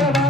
Yeah.